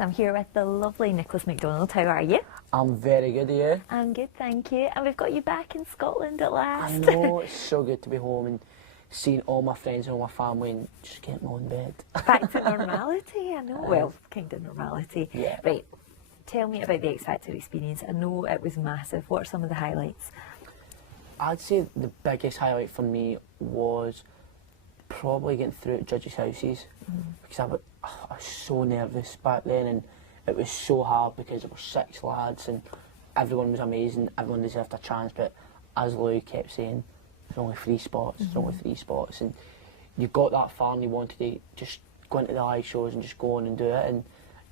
So I'm here with the lovely Nicholas McDonald. How are you? I'm very good, yeah. I'm good, thank you. And we've got you back in Scotland at last. I know, it's so good to be home and seeing all my friends and all my family and just getting my own bed. Back to normality, I know. Well, kind of normality. Yeah. Right, tell me about the X Factor experience. I know it was massive. What are some of the highlights? I'd say the biggest highlight for me was probably getting through at judges' houses because I was so nervous back then, and it was so hard because there were 6 lads and everyone was amazing, everyone deserved a chance, but as Lou kept saying, there's only 3 spots, there's only 3 spots, and you got that far and you wanted to just go into the live shows and just go on and do it, and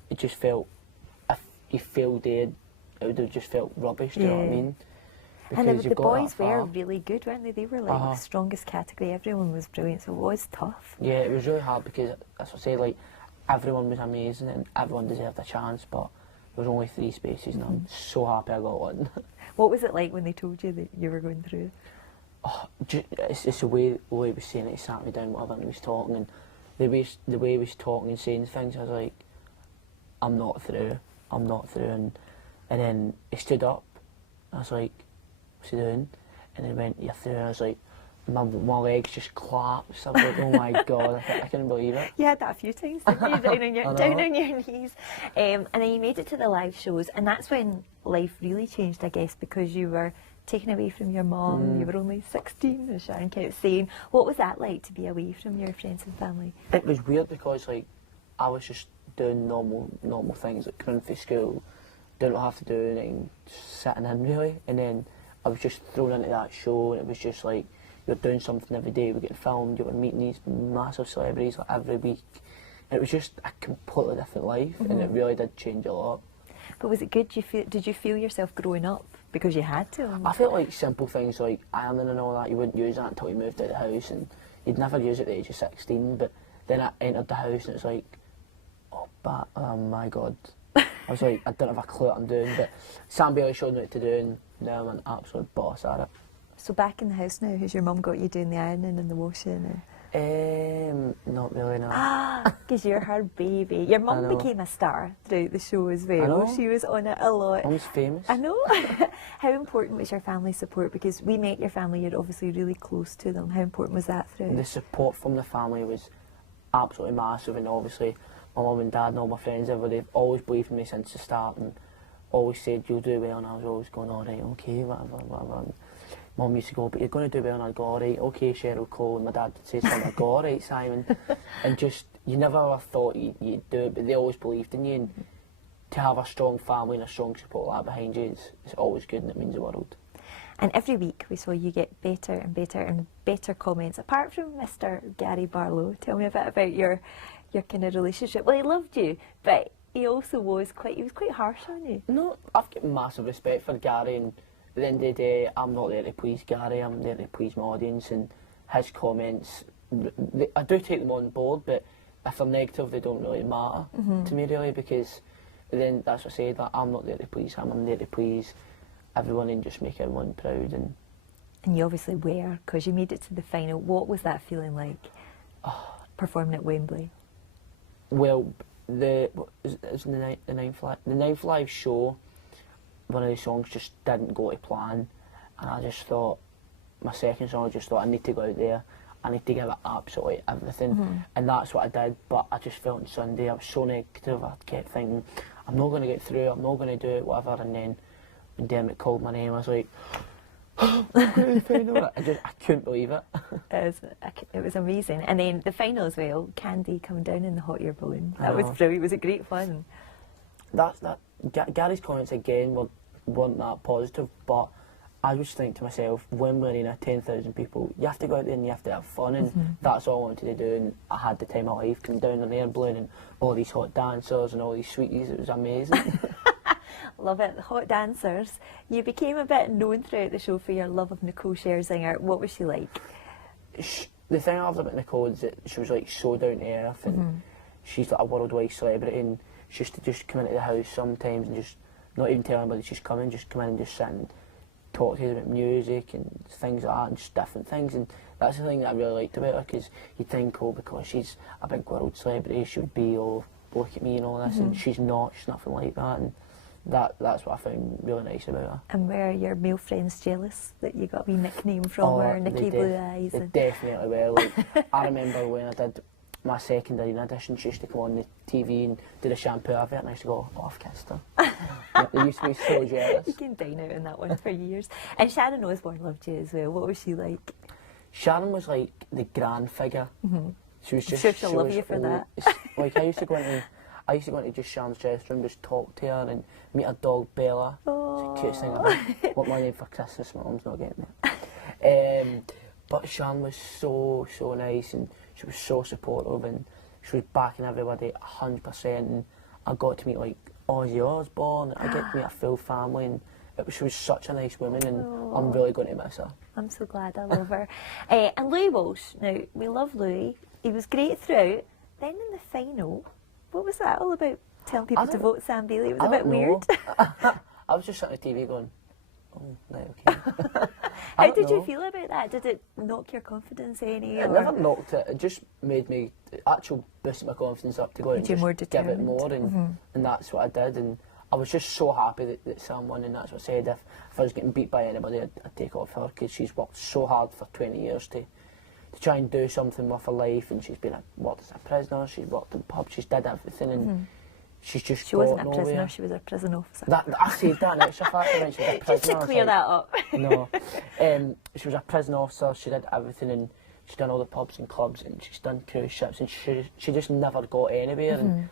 it just felt, if you failed there, it would have just felt rubbish, do you know what I mean? And the boys were really good, weren't they? They were like the strongest category. Everyone was brilliant, so it was tough. Yeah, it was really hard because, as I say, like, everyone was amazing and everyone deserved a chance, but there was only 3 spaces and I'm so happy I got one. What was it like when they told you that you were going through? Oh, it's the way Louis was saying it. He sat me down, whatever, and he was talking, and the way he was talking and saying things, I was like, I'm not through, and then he stood up, I was like, what's he doing? And he went, you're through, and I was like, my legs just collapsed. I was like, oh my god, I couldn't believe it. You had that a few times, didn't you? Down on your knees. And then you made it to the live shows, and that's when life really changed, I guess, because you were taken away from your mum. You were only 16, as Sharon kept saying. What was that like, to be away from your friends and family? It was weird because, like, I was just doing normal things, like coming from school, didn't have to do anything, just sitting in really, and then I was just thrown into that show, and it was just like, you're doing something every day, we're getting filmed, you were meeting these massive celebrities like every week. And it was just a completely different life, and it really did change a lot. But was it good? Did you feel yourself growing up because you had to? I felt like simple things like ironing and all that, you wouldn't use that until you moved out of the house, and you'd never use it at the age of 16, but then I entered the house and it's like, oh my god. I was like, I don't have a clue what I'm doing, but Sam Bailey showed me what to do, and now I'm an absolute boss at it. So back in the house now, has your mum got you doing the ironing and the washing? Not really, no. Ah, because you're her baby. Your mum became a star throughout the show as well. I know. She was on it a lot. Mum's famous. I know. How important was your family support? Because we met your family, you're obviously really close to them. How important was that throughout? The support from the family was absolutely massive, and obviously my mum and dad and all my friends, they've always believed in me since the start and always said, you'll do well, and I was always going, alright, okay, whatever. And Mum used to go, but you're going to do well, and I'd go, alright, okay, Cheryl Cole, and my dad would say something, I'd go, alright, Simon. And just, you never ever thought you'd do it, but they always believed in you, and to have a strong family and a strong support like that behind you, it's always good, and it means the world. And every week we saw you get better and better and better comments, apart from Mr. Gary Barlow. Tell me a bit about your kind of relationship. Well, he loved you, but he also was quite harsh on you. No, I've got massive respect for Gary, and at the end of the day, I'm not there to please Gary, I'm there to please my audience, and his comments, I do take them on board, but if they're negative, they don't really matter to me, really, because then that's what I said, like, I'm not there to please him, I'm there to please everyone and just make everyone proud. And you obviously were, because you made it to the final. What was that feeling like, performing at Wembley? Well, it was the ninth live show, one of the songs just didn't go to plan, and I just thought, my second song, I just thought, I need to go out there, I need to give it absolutely everything, and that's what I did. But I just felt on Sunday, I was so negative, I kept thinking, I'm not going to get through, I'm not going to do it, whatever, and then when Dermot called my name, I was like, I couldn't believe it. It was amazing. And then the final as well, Candy coming down in the hot air balloon. That was brilliant. Was it great fun? Gary's comments again weren't that positive, but I was thinking to myself, Wembley Arena, 10,000 people, you have to go out there and you have to have fun, and that's all I wanted to do, and I had the time of my life, coming down an air balloon and all these hot dancers and all these sweeties. It was amazing. Love it. The hot dancers. You became a bit known throughout the show for your love of Nicole Scherzinger. What was she like? The thing I loved about Nicole is that she was like so down to earth, and she's like a worldwide celebrity, and she used to just come into the house sometimes and just not even tell anybody she's coming, just come in and just sit and talk to her about music and things like that, and just different things. And that's the thing that I really liked about her, because you'd think, oh, because she's a big world celebrity, she would be all look at me and all this, and she's nothing like that, and that's what I found really nice about her. And were your male friends jealous that you got a wee nickname from her, Nicky Blue Eyes? They definitely were. Like, I remember when I did my second arena edition, she used to come on the TV and do the shampoo advert, and I used to go, oh, I've kissed her. They used to be so jealous. You can dine out on that one for years. And Sharon Osbourne loved you as well. What was she like? Sharon was like the grand figure. She was just. I'm sure she'll love you for that. Like I used to go into just Sharon's dressing room, just talk to her and meet her dog Bella. Oh. It's the cutest thing ever. Want my name for Christmas? My mum's not getting it. But Sharon was so nice, and she was so supportive, and she was backing everybody 100%. And I got to meet like Ozzy Osbourne. I get to meet a full family, and she was such a nice woman, and I'm really going to miss her. I'm so glad. I love her. And Louis Walsh. Now we love Louis. He was great throughout. Then in the final, what was that all about? Telling people to vote Sam Bailey. It was a bit weird. I was just sitting on the TV going, oh, right, okay. How did you feel about that? Did it knock your confidence any? It never knocked it. It just made me actually boosted my confidence up to go and just give it more, and that's what I did. And I was just so happy that Sam won, and that's what I said. If I was getting beat by anybody, I'd take it off her, because she's worked so hard for 20 years to try and do something with her life, and she's been worked as a prisoner, she's worked in pubs, she's did everything, and she's just She wasn't a prisoner, she was a prison officer. I said that, and it's a fact when she was a prisoner. Just to clear that up. No. She was a prison officer, she did everything, and she's done all the pubs and clubs, and she's done cruise ships, and she just never got anywhere, and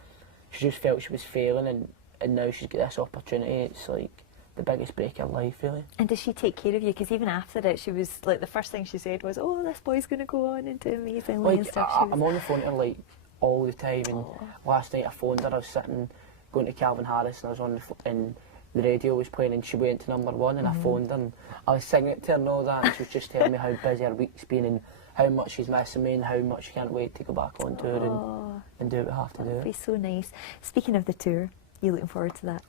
she just felt she was failing, and now she's got this opportunity. It's like the biggest break of life, really. And does she take care of you? Because even after it, she was like, the first thing she said was, "Oh, this boy's going to go on and do amazingly and stuff." I'm on the phone to her like all the time, and last night I phoned her. I was sitting going to Calvin Harris, and I was on and the radio was playing, and she went to #1, and I phoned her, and I was singing it to her and all that, and she was just telling me how busy her week's been, and how much she's missing me, and how much she can't wait to go back on tour and do what I have to do. That'd be so nice. Speaking of the tour, you looking forward to that?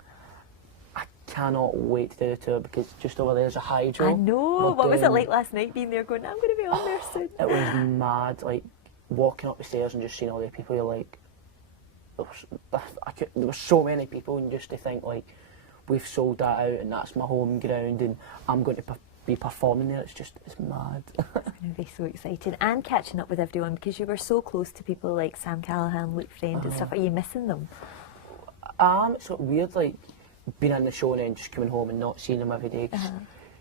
I cannot wait to do the tour, because just over there's a hydro. I know. What was it like last night being there going, I'm going to be on there soon? It was mad, like walking up the stairs and just seeing all the people. You're like, there were so many people, and just to think like, we've sold that out, and that's my home ground, and I'm going to be performing there. It's mad. It's going to be so exciting, and catching up with everyone, because you were so close to people like Sam Callahan, Luke Friend and stuff. Are you missing them? It's sort of weird, like being in the show and then just coming home and not seeing them every day. Cause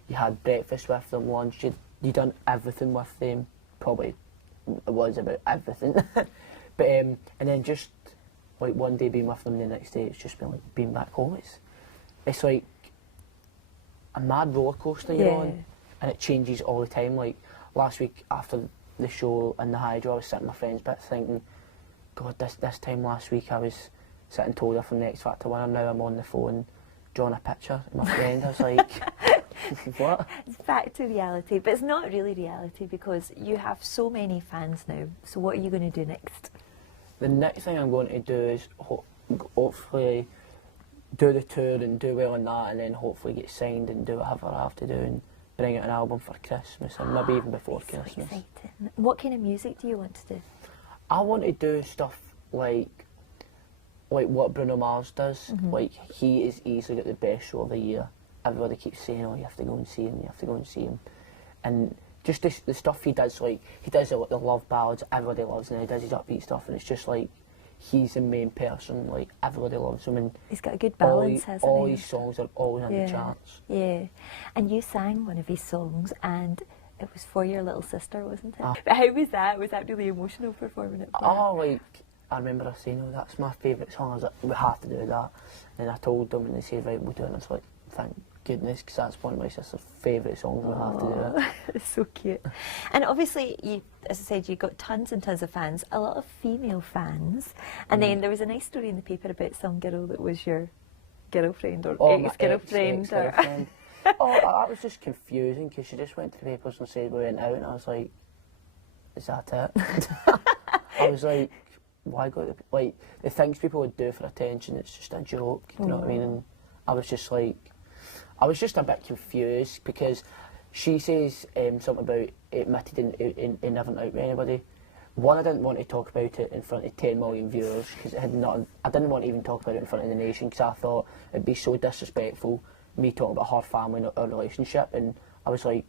you had breakfast with them, lunch, you done everything with them. Probably it was about everything. But and then just like one day being with them, the next day it's just been like being back home. It's like a mad roller coaster you're on, and it changes all the time. Like last week after the show and the hydro, I was sitting with my friends bit thinking, God, this time last week I was sitting told her from the X Factor winner, now I'm on the phone drawing a picture of my friend. I was like, what? It's back to reality, but it's not really reality, because you have so many fans now. So what are you going to do next? The next thing I'm going to do is hopefully do the tour and do well on that, and then hopefully get signed and do whatever I have to do and bring out an album for Christmas, and maybe even before Christmas. So exciting. What kind of music do you want to do? I want to do stuff like what Bruno Mars does. Like, he is easily got the best show of the year. Everybody keeps saying, oh, you have to go and see him, you have to go and see him. And just the stuff he does, like, he does the love ballads, everybody loves him, and he does his upbeat stuff, and it's just like, he's the main person, like, everybody loves him. And he's got a good balance, hasn't he? All his songs are always on the charts. Yeah, and you sang one of his songs, and it was for your little sister, wasn't it? But how was that? Was that really emotional performing it? Like, I remember her saying, oh, that's my favourite song. I was like, we have to do that. And I told them, and they said, right, we'll do it. And I was like, thank goodness, because that's one of my sister's favourite songs. We have to do it. It's so cute. And obviously, you, as I said, you've got tons and tons of fans, a lot of female fans. And then there was a nice story in the paper about some girl that was your girlfriend or ex-girlfriend. That was just confusing, because she just went to the papers and said we went out, and I was like, is that it? I was like, why go to the things people would do for attention, it's just a joke, you know what I mean? And I was just like, I was just a bit confused, because she says something about admitted in never out with anybody, one, I didn't want to talk about it in front of 10 million viewers because it had not. I didn't want to even talk about it in front of the nation because I thought it'd be so disrespectful, me talking about her family and our relationship, and I was like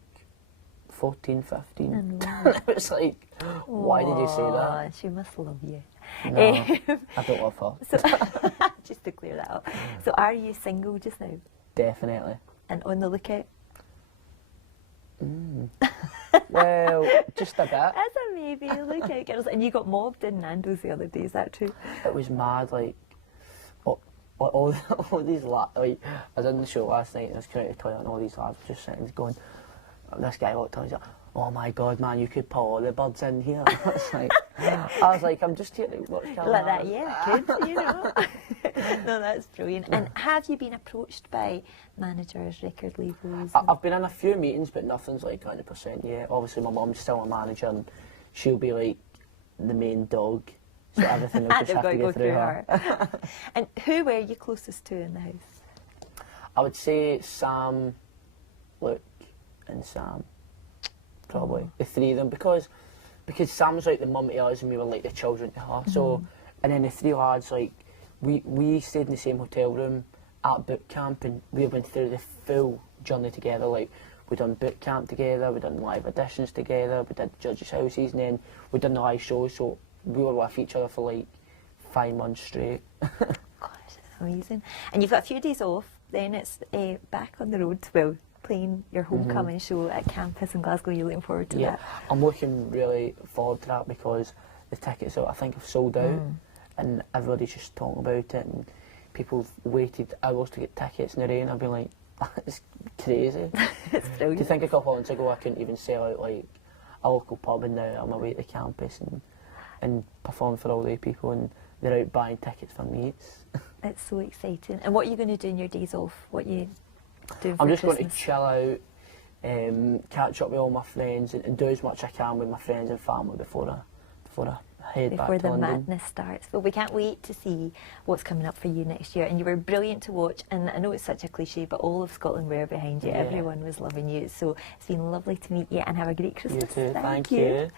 14, 15. It was like, why did you say that? She must love you. No, I don't love her. So, just to clear that up. So are you single just now? Definitely. And on the lookout? Well, just a bit. That's a maybe. Look out, girls. And you got mobbed in Nando's the other day, is that true? It was mad, like, all these lads, like, I was in the show last night and I was coming out of the toilet and all these lads were just sitting going, this guy walked on, he's like, oh my God, man, you could put all the birds in here. I was like, I'm just here to watch camera. Like that, yeah, I could, you know. No, that's brilliant. And have you been approached by managers, record labels? I've been in a few meetings, but nothing's like 100% yet. Obviously, my mum's still a manager, and she'll be like the main dog, so everything will just have to go through her. And who were you closest to in the house? I would say Sam, Luke, and Sam. Probably the three of them, because Sam's like the mum to us and we were like the children to her. So, and then the three lads, like we stayed in the same hotel room at boot camp, and we went through the full journey together. Like, we done boot camp together, we done live auditions together, we did judges' houses, and then we done the live shows. So we were with each other for like 5 months straight. Gosh, amazing. And you've got a few days off. Then it's back on the road. Well, playing your homecoming show at campus in Glasgow. You're looking forward to that? I'm looking really forward to that because the tickets, I think, have sold out, and everybody's just talking about it, and people have waited hours to get tickets in the rain. I've been like, it's crazy. It's Do brilliant. you think a couple of months ago I couldn't even sell out like a local pub, and now I'm away to campus and perform for all the people, and they're out buying tickets for me. It's so exciting. And what are you going to do in your days off? What are you doing for I'm just Christmas? going to chill out, catch up with all my friends, and do as much as I can with my friends and family before I head back to Before the London. madness starts. But we can't wait to see what's coming up for you next year. And you were brilliant to watch. And I know it's such a cliche, but all of Scotland were behind you. Yeah. Everyone was loving you. So it's been lovely to meet you, and have a great Christmas. You too. Thank you.